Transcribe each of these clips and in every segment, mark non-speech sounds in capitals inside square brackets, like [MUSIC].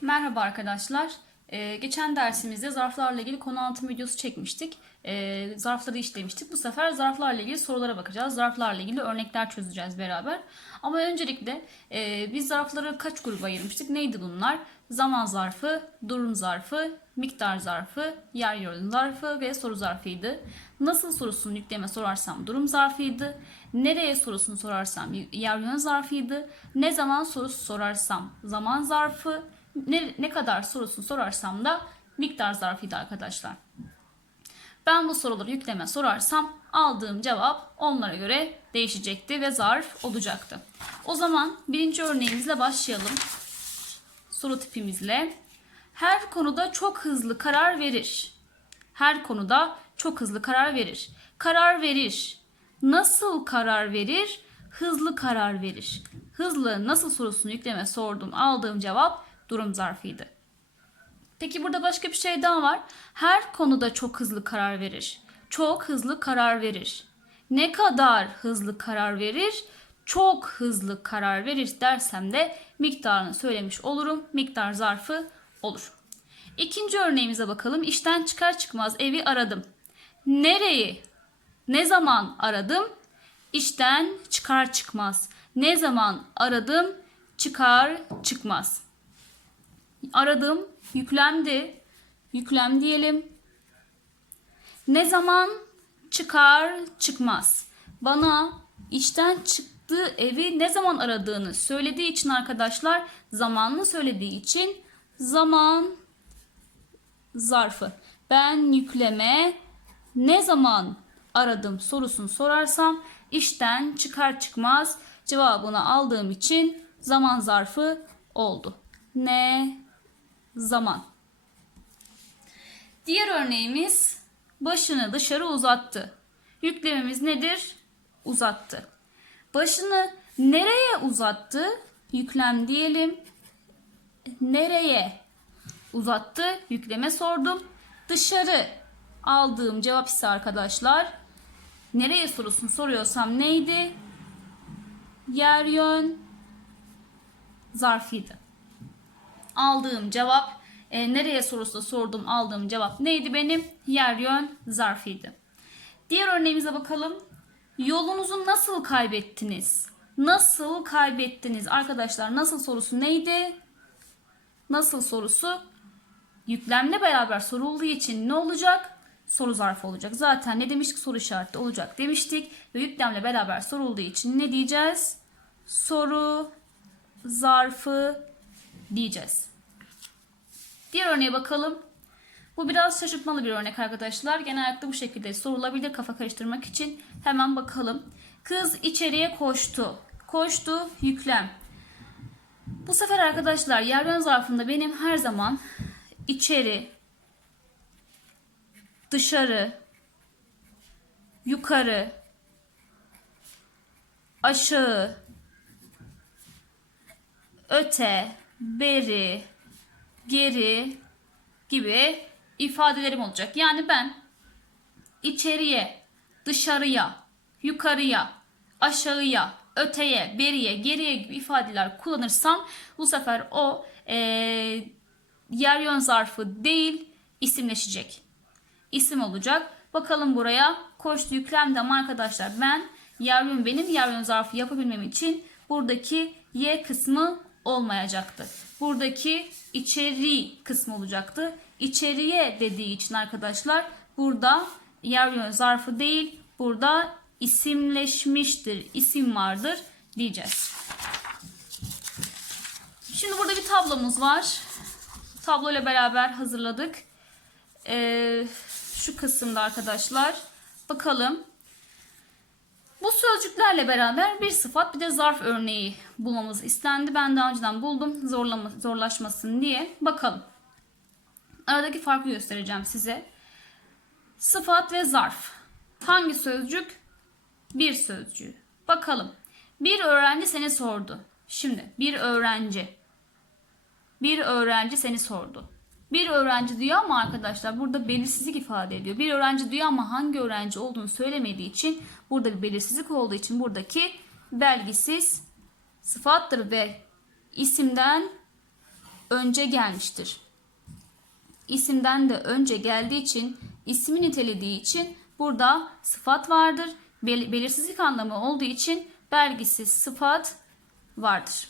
Merhaba arkadaşlar. Ee, geçen dersimizde zarflarla ilgili konu anlatım videosu çekmiştik. Ee, zarfları işlemiştik. Bu sefer zarflarla ilgili sorulara bakacağız. Zarflarla ilgili örnekler çözeceğiz beraber. Ama öncelikle e, biz zarfları kaç gruba ayırmıştık? Neydi bunlar? Zaman zarfı, durum zarfı, miktar zarfı, yer yön zarfı ve soru zarfıydı. Nasıl sorusunu yükleme sorarsam durum zarfıydı. Nereye sorusunu sorarsam yer yön zarfıydı. Ne zaman sorusu sorarsam zaman zarfı. Ne, ne kadar sorusunu sorarsam da miktar zarfıydı arkadaşlar. Ben bu soruları yükleme sorarsam aldığım cevap onlara göre değişecekti ve zarf olacaktı. O zaman birinci örneğimizle başlayalım. Soru tipimizle. Her konuda çok hızlı karar verir. Her konuda çok hızlı karar verir. Karar verir. Nasıl karar verir? Hızlı karar verir. Hızlı nasıl sorusunu yükleme sordum. Aldığım cevap durum zarfıydı. Peki burada başka bir şey daha var. Her konuda çok hızlı karar verir. Çok hızlı karar verir. Ne kadar hızlı karar verir? Çok hızlı karar verir dersem de miktarını söylemiş olurum. Miktar zarfı olur. İkinci örneğimize bakalım. İşten çıkar çıkmaz evi aradım. Nereyi? Ne zaman aradım? İşten çıkar çıkmaz. Ne zaman aradım? Çıkar çıkmaz. Aradım, yüklemdi. Yüklem diyelim. Ne zaman çıkar çıkmaz. Bana işten çıktığı evi ne zaman aradığını söylediği için arkadaşlar zamanını söylediği için zaman zarfı. Ben yükleme ne zaman aradım sorusunu sorarsam işten çıkar çıkmaz cevabını aldığım için zaman zarfı oldu. Ne zaman. Diğer örneğimiz başını dışarı uzattı. Yüklememiz nedir? Uzattı. Başını nereye uzattı? Yüklem diyelim. Nereye uzattı? Yükleme sordum. Dışarı aldığım cevap ise arkadaşlar nereye sorusunu soruyorsam neydi? Yer yön zarfıydı aldığım cevap e, nereye sorusunda sordum aldığım cevap neydi benim? Yer yön zarfıydı. Diğer örneğimize bakalım. Yolunuzu nasıl kaybettiniz? Nasıl kaybettiniz? Arkadaşlar nasıl sorusu neydi? Nasıl sorusu? Yüklemle beraber sorulduğu için ne olacak? Soru zarfı olacak. Zaten ne demiştik? Soru işareti olacak demiştik. Ve yüklemle beraber sorulduğu için ne diyeceğiz? Soru zarfı diyeceğiz. Diğer örneğe bakalım. Bu biraz şaşırtmalı bir örnek arkadaşlar. Genellikle bu şekilde sorulabilir kafa karıştırmak için. Hemen bakalım. Kız içeriye koştu. Koştu yüklem. Bu sefer arkadaşlar yer yön zarfında benim her zaman içeri, dışarı, yukarı, aşağı, öte, beri, geri gibi ifadelerim olacak. Yani ben içeriye, dışarıya, yukarıya, aşağıya, öteye, beriye, geriye gibi ifadeler kullanırsam bu sefer o e, yer yön zarfı değil isimleşecek. İsim olacak. Bakalım buraya koştu yüklemde ama arkadaşlar ben yer yön benim yer yön zarfı yapabilmem için buradaki y kısmı olmayacaktı. Buradaki içeri kısmı olacaktı. İçeriye dediği için arkadaşlar burada yer yön zarfı değil burada isimleşmiştir, isim vardır diyeceğiz. Şimdi burada bir tablomuz var. Tablo ile beraber hazırladık. Ee, şu kısımda arkadaşlar. Bakalım. Bu sözcüklerle beraber bir sıfat bir de zarf örneği bulmamız istendi. Ben daha önceden buldum zorlama, zorlaşmasın diye. Bakalım. Aradaki farkı göstereceğim size. Sıfat ve zarf. Hangi sözcük? Bir sözcüğü. Bakalım. Bir öğrenci seni sordu. Şimdi bir öğrenci. Bir öğrenci seni sordu. Bir öğrenci diyor ama arkadaşlar burada belirsizlik ifade ediyor. Bir öğrenci diyor ama hangi öğrenci olduğunu söylemediği için burada bir belirsizlik olduğu için buradaki belgisiz sıfattır ve isimden önce gelmiştir. İsimden de önce geldiği için, ismi nitelediği için burada sıfat vardır. Bel- belirsizlik anlamı olduğu için belgisiz sıfat vardır.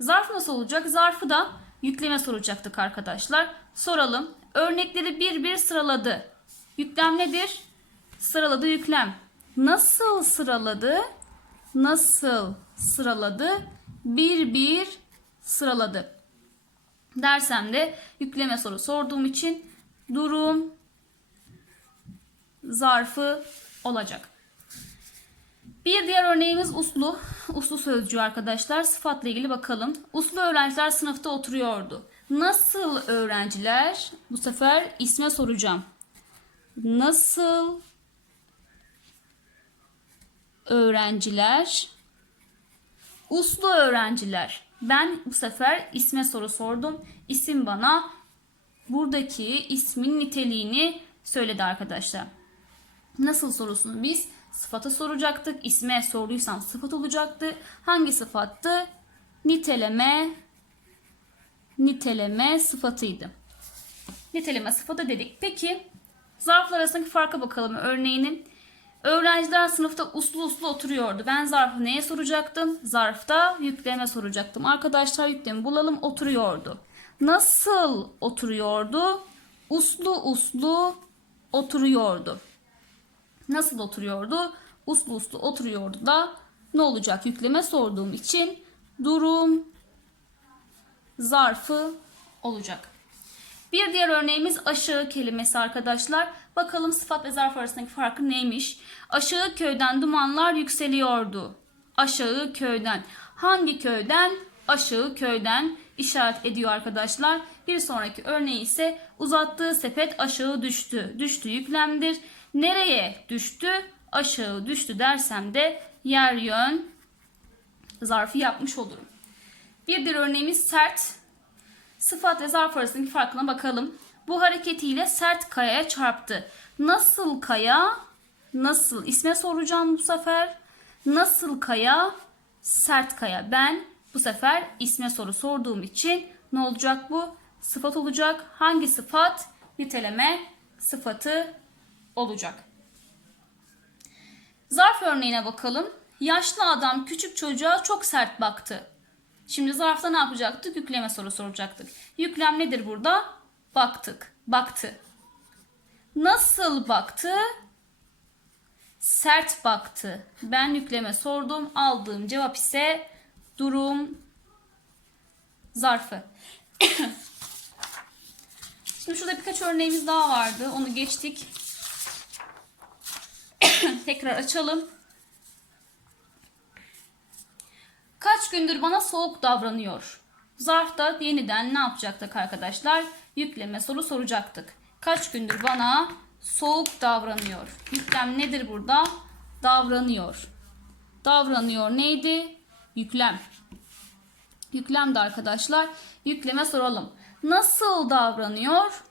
Zarf nasıl olacak? Zarfı da yükleme soracaktık arkadaşlar. Soralım. Örnekleri bir bir sıraladı. Yüklem nedir? Sıraladı yüklem. Nasıl sıraladı? Nasıl sıraladı? Bir bir sıraladı. Dersem de yükleme soru sorduğum için durum zarfı olacak. Bir diğer örneğimiz uslu. Uslu sözcüğü arkadaşlar. Sıfatla ilgili bakalım. Uslu öğrenciler sınıfta oturuyordu. Nasıl öğrenciler? Bu sefer isme soracağım. Nasıl öğrenciler? Uslu öğrenciler. Ben bu sefer isme soru sordum. İsim bana buradaki ismin niteliğini söyledi arkadaşlar. Nasıl sorusunu biz sıfata soracaktık. İsme sorduysam sıfat olacaktı. Hangi sıfattı? Niteleme niteleme sıfatıydı. Niteleme sıfatı dedik. Peki zarflar arasındaki farka bakalım örneğinin. Öğrenciler sınıfta uslu uslu oturuyordu. Ben zarfı neye soracaktım? Zarfta yükleme soracaktım. Arkadaşlar yüklemi bulalım oturuyordu. Nasıl oturuyordu? Uslu uslu oturuyordu. Nasıl oturuyordu? Uslu uslu oturuyordu da ne olacak? Yükleme sorduğum için durum zarfı olacak. Bir diğer örneğimiz aşağı kelimesi arkadaşlar. Bakalım sıfat ve zarf arasındaki farkı neymiş? Aşağı köyden dumanlar yükseliyordu. Aşağı köyden. Hangi köyden? Aşağı köyden işaret ediyor arkadaşlar. Bir sonraki örneği ise uzattığı sepet aşağı düştü. Düştü yüklemdir. Nereye düştü? Aşağı düştü dersem de yer yön zarfı yapmış olurum. Bir diğer örneğimiz sert. Sıfat ve zarf arasındaki farkına bakalım. Bu hareketiyle sert kayaya çarptı. Nasıl kaya? Nasıl? İsme soracağım bu sefer. Nasıl kaya? Sert kaya. Ben bu sefer isme soru sorduğum için ne olacak bu? Sıfat olacak. Hangi sıfat? Niteleme sıfatı olacak. Zarf örneğine bakalım. Yaşlı adam küçük çocuğa çok sert baktı. Şimdi zarfta ne yapacaktık? Yükleme soru soracaktık. Yüklem nedir burada? Baktık. Baktı. Nasıl baktı? Sert baktı. Ben yükleme sordum. Aldığım cevap ise durum zarfı. [COUGHS] Şimdi şurada birkaç örneğimiz daha vardı. Onu geçtik. [COUGHS] Tekrar açalım. Kaç gündür bana soğuk davranıyor. Zarfta yeniden ne yapacaktık arkadaşlar? Yükleme soru soracaktık. Kaç gündür bana soğuk davranıyor. Yüklem nedir burada? Davranıyor. Davranıyor neydi? Yüklem. Yüklem de arkadaşlar. Yükleme soralım. Nasıl davranıyor?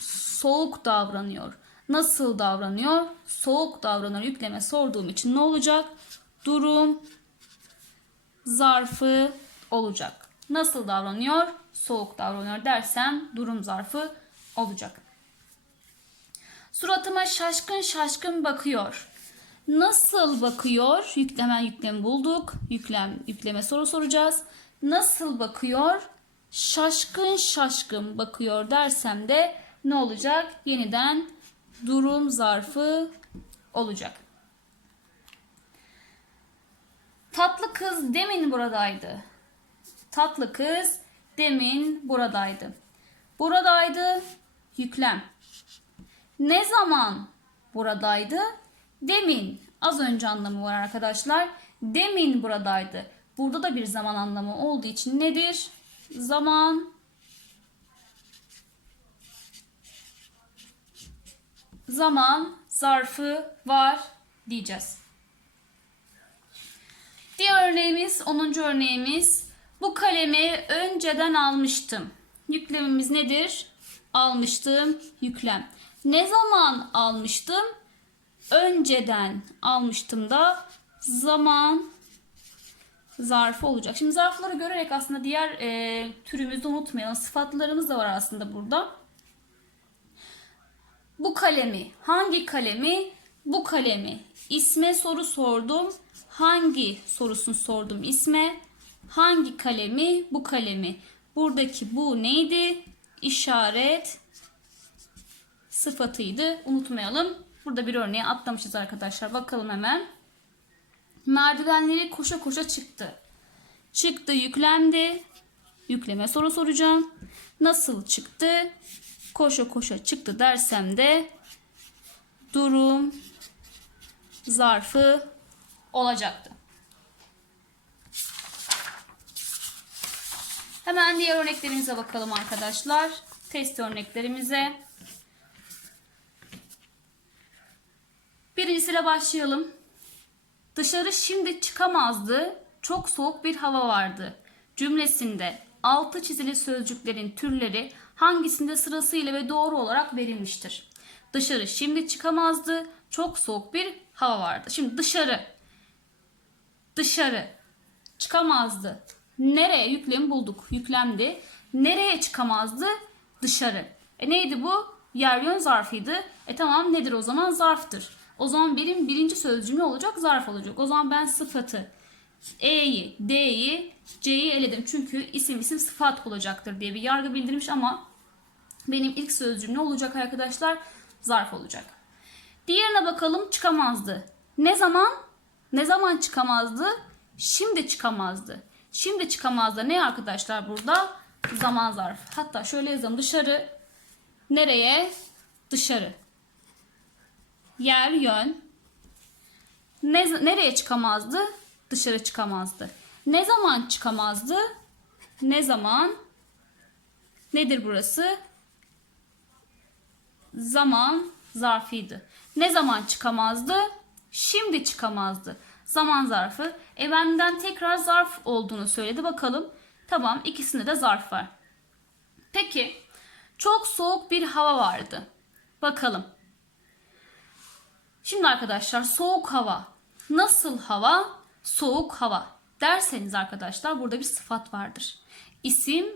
Soğuk davranıyor. Nasıl davranıyor? Soğuk davranıyor. Yükleme sorduğum için ne olacak? Durum zarfı olacak. Nasıl davranıyor? Soğuk davranıyor dersem durum zarfı olacak. Suratıma şaşkın şaşkın bakıyor. Nasıl bakıyor? Yükleme yüklem bulduk. Yüklem yükleme soru soracağız. Nasıl bakıyor? Şaşkın şaşkın bakıyor dersem de ne olacak? Yeniden durum zarfı olacak. Tatlı kız demin buradaydı. Tatlı kız demin buradaydı. Buradaydı yüklem. Ne zaman buradaydı? Demin. Az önce anlamı var arkadaşlar. Demin buradaydı. Burada da bir zaman anlamı olduğu için nedir? Zaman zaman zarfı var diyeceğiz. Diğer örneğimiz 10. örneğimiz bu kalemi önceden almıştım. Yüklemimiz nedir? Almıştım yüklem. Ne zaman almıştım? Önceden almıştım da zaman zarfı olacak. Şimdi zarfları görerek aslında diğer e, türümüzü unutmayalım. Sıfatlarımız da var aslında burada. Bu kalemi, hangi kalemi? Bu kalemi. İsme soru sordum. Hangi sorusunu sordum isme? Hangi kalemi? Bu kalemi. Buradaki bu neydi? İşaret sıfatıydı. Unutmayalım. Burada bir örneği atlamışız arkadaşlar. Bakalım hemen. Merdivenleri koşa koşa çıktı. Çıktı yüklendi. Yükleme soru soracağım. Nasıl çıktı? Koşa koşa çıktı dersem de durum zarfı olacaktı. Hemen diğer örneklerimize bakalım arkadaşlar. Test örneklerimize. Birincisiyle başlayalım. Dışarı şimdi çıkamazdı. Çok soğuk bir hava vardı. Cümlesinde altı çizili sözcüklerin türleri hangisinde sırasıyla ve doğru olarak verilmiştir? Dışarı şimdi çıkamazdı. Çok soğuk bir hava vardı. Şimdi dışarı dışarı çıkamazdı. Nereye yüklemi bulduk? Yüklemdi. Nereye çıkamazdı? Dışarı. E neydi bu? Yer yön zarfıydı. E tamam nedir o zaman? Zarftır. O zaman benim birinci sözcüğüm ne olacak? Zarf olacak. O zaman ben sıfatı E'yi, D'yi, C'yi eledim. Çünkü isim isim sıfat olacaktır diye bir yargı bildirmiş ama benim ilk sözcüğüm ne olacak arkadaşlar? Zarf olacak. Diğerine bakalım çıkamazdı. Ne zaman? Ne zaman çıkamazdı? Şimdi çıkamazdı. Şimdi çıkamazdı. Ne arkadaşlar burada? Zaman zarfı. Hatta şöyle yazalım. Dışarı. Nereye? Dışarı. Yer yön. Ne, nereye çıkamazdı? Dışarı çıkamazdı. Ne zaman çıkamazdı? Ne zaman? Nedir burası? Zaman zarfıydı. Ne zaman çıkamazdı? Şimdi çıkamazdı. Zaman zarfı. E benden tekrar zarf olduğunu söyledi. Bakalım. Tamam ikisinde de zarf var. Peki çok soğuk bir hava vardı. Bakalım. Şimdi arkadaşlar soğuk hava. Nasıl hava? Soğuk hava. Derseniz arkadaşlar burada bir sıfat vardır. İsim,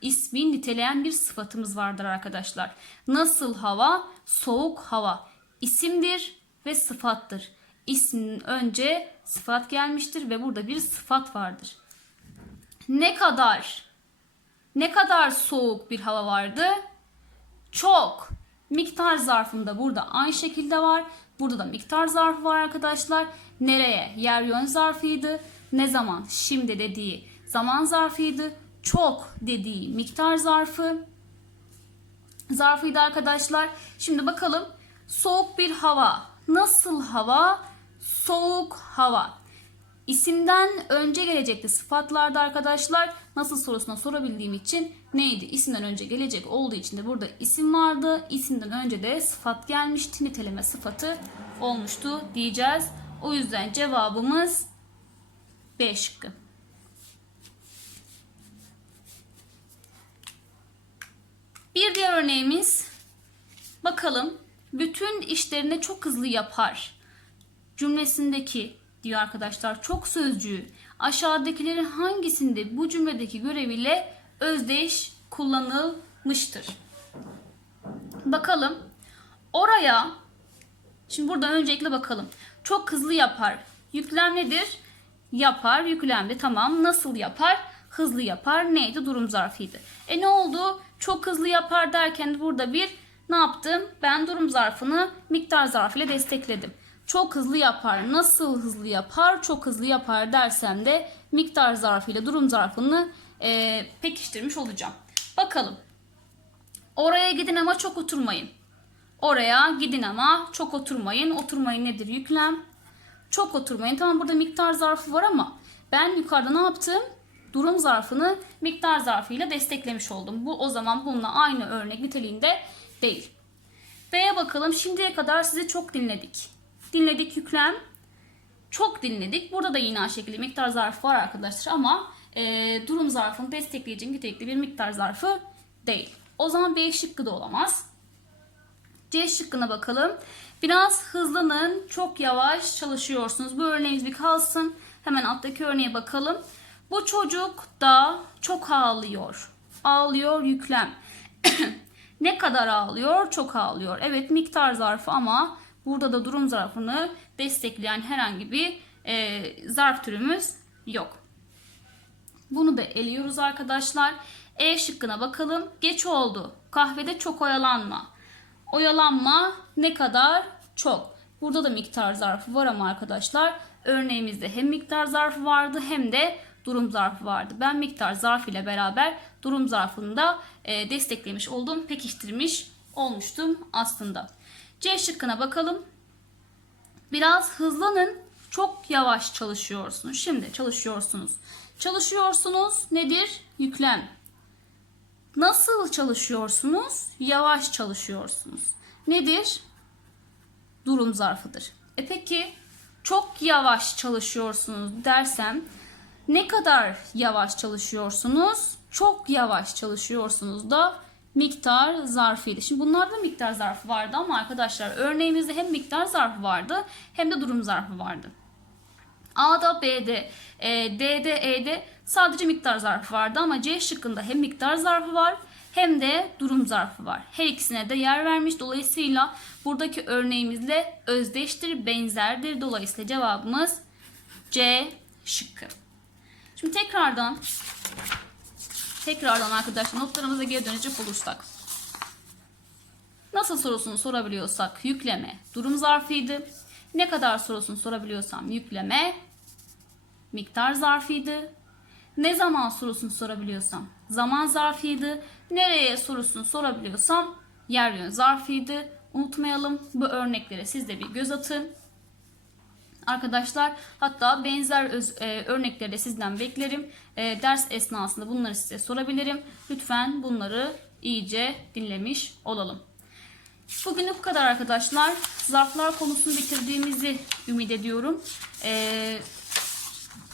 ismi niteleyen bir sıfatımız vardır arkadaşlar. Nasıl hava? Soğuk hava. İsimdir ve sıfattır. İsmin önce sıfat gelmiştir ve burada bir sıfat vardır. Ne kadar? Ne kadar soğuk bir hava vardı? Çok. Miktar zarfında burada aynı şekilde var. Burada da miktar zarfı var arkadaşlar. Nereye? Yer yön zarfıydı. Ne zaman? Şimdi dediği zaman zarfıydı. Çok dediği miktar zarfı zarfıydı arkadaşlar. Şimdi bakalım. Soğuk bir hava. Nasıl hava? Soğuk hava. İsimden önce gelecekti sıfatlarda arkadaşlar. Nasıl sorusuna sorabildiğim için neydi? İsimden önce gelecek olduğu için de burada isim vardı. İsimden önce de sıfat gelmişti. Niteleme sıfatı olmuştu diyeceğiz. O yüzden cevabımız B şıkkı. Bir diğer örneğimiz bakalım bütün işlerini çok hızlı yapar cümlesindeki diyor arkadaşlar çok sözcüğü aşağıdakilerin hangisinde bu cümledeki göreviyle özdeş kullanılmıştır? Bakalım. Oraya şimdi burada öncelikle bakalım. Çok hızlı yapar. Yüklem nedir? Yapar, yüklemdi. Tamam. Nasıl yapar? Hızlı yapar. Neydi? Durum zarfıydı. E ne oldu? Çok hızlı yapar derken de burada bir ne yaptım? Ben durum zarfını miktar zarfıyla destekledim. Çok hızlı yapar. Nasıl hızlı yapar? Çok hızlı yapar dersem de miktar zarfıyla durum zarfını e, pekiştirmiş olacağım. Bakalım. Oraya gidin ama çok oturmayın. Oraya gidin ama çok oturmayın. Oturmayın nedir? Yüklem. Çok oturmayın. Tamam burada miktar zarfı var ama ben yukarıda ne yaptım? Durum zarfını miktar zarfıyla desteklemiş oldum. Bu o zaman bununla aynı örnek niteliğinde değil. B'ye bakalım. Şimdiye kadar sizi çok dinledik. Dinledik yüklem. Çok dinledik. Burada da yine aynı şekilde miktar zarfı var arkadaşlar ama e, durum zarfını destekleyici nitelikli bir miktar zarfı değil. O zaman B şıkkı da olamaz. C şıkkına bakalım. Biraz hızlanın, çok yavaş çalışıyorsunuz. Bu örneğimiz bir kalsın. Hemen alttaki örneğe bakalım. Bu çocuk da çok ağlıyor. Ağlıyor yüklem. [CLEARS THROAT] ne kadar ağlıyor? Çok ağlıyor. Evet miktar zarfı ama burada da durum zarfını destekleyen herhangi bir e, zarf türümüz yok. Bunu da eliyoruz arkadaşlar. E şıkkına bakalım. Geç oldu. Kahvede çok oyalanma. Oyalanma ne kadar? Çok. Burada da miktar zarfı var ama arkadaşlar örneğimizde hem miktar zarfı vardı hem de durum zarfı vardı. Ben miktar zarfı ile beraber durum zarfını da e, desteklemiş oldum. Pekiştirmiş olmuştum aslında. C şıkkına bakalım. Biraz hızlanın. Çok yavaş çalışıyorsunuz. Şimdi çalışıyorsunuz. Çalışıyorsunuz nedir? Yüklem. Nasıl çalışıyorsunuz? Yavaş çalışıyorsunuz. Nedir? Durum zarfıdır. E peki çok yavaş çalışıyorsunuz dersem ne kadar yavaş çalışıyorsunuz? Çok yavaş çalışıyorsunuz da miktar zarfıydı. Şimdi bunlarda miktar zarfı vardı ama arkadaşlar örneğimizde hem miktar zarfı vardı hem de durum zarfı vardı. A'da, B'de, e, D'de, E'de sadece miktar zarfı vardı ama C şıkkında hem miktar zarfı var hem de durum zarfı var. Her ikisine de yer vermiş. Dolayısıyla buradaki örneğimizle özdeştir, benzerdir. Dolayısıyla cevabımız C şıkkı. Şimdi tekrardan tekrardan arkadaşlar notlarımıza geri dönecek olursak. Nasıl sorusunu sorabiliyorsak yükleme durum zarfıydı. Ne kadar sorusunu sorabiliyorsam yükleme miktar zarfıydı. Ne zaman sorusunu sorabiliyorsam zaman zarfıydı. Nereye sorusunu sorabiliyorsam yer yön zarfıydı. Unutmayalım bu örneklere siz de bir göz atın. Arkadaşlar hatta benzer öz, e, örnekleri de sizden beklerim. E, ders esnasında bunları size sorabilirim. Lütfen bunları iyice dinlemiş olalım. Bugünlük bu kadar arkadaşlar. Zarflar konusunu bitirdiğimizi ümit ediyorum. Ee,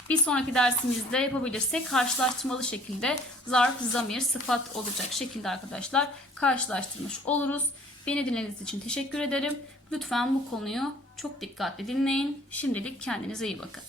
bir sonraki dersimizde yapabilirsek karşılaştırmalı şekilde zarf, zamir, sıfat olacak şekilde arkadaşlar karşılaştırmış oluruz. Beni dinlediğiniz için teşekkür ederim. Lütfen bu konuyu çok dikkatli dinleyin. Şimdilik kendinize iyi bakın.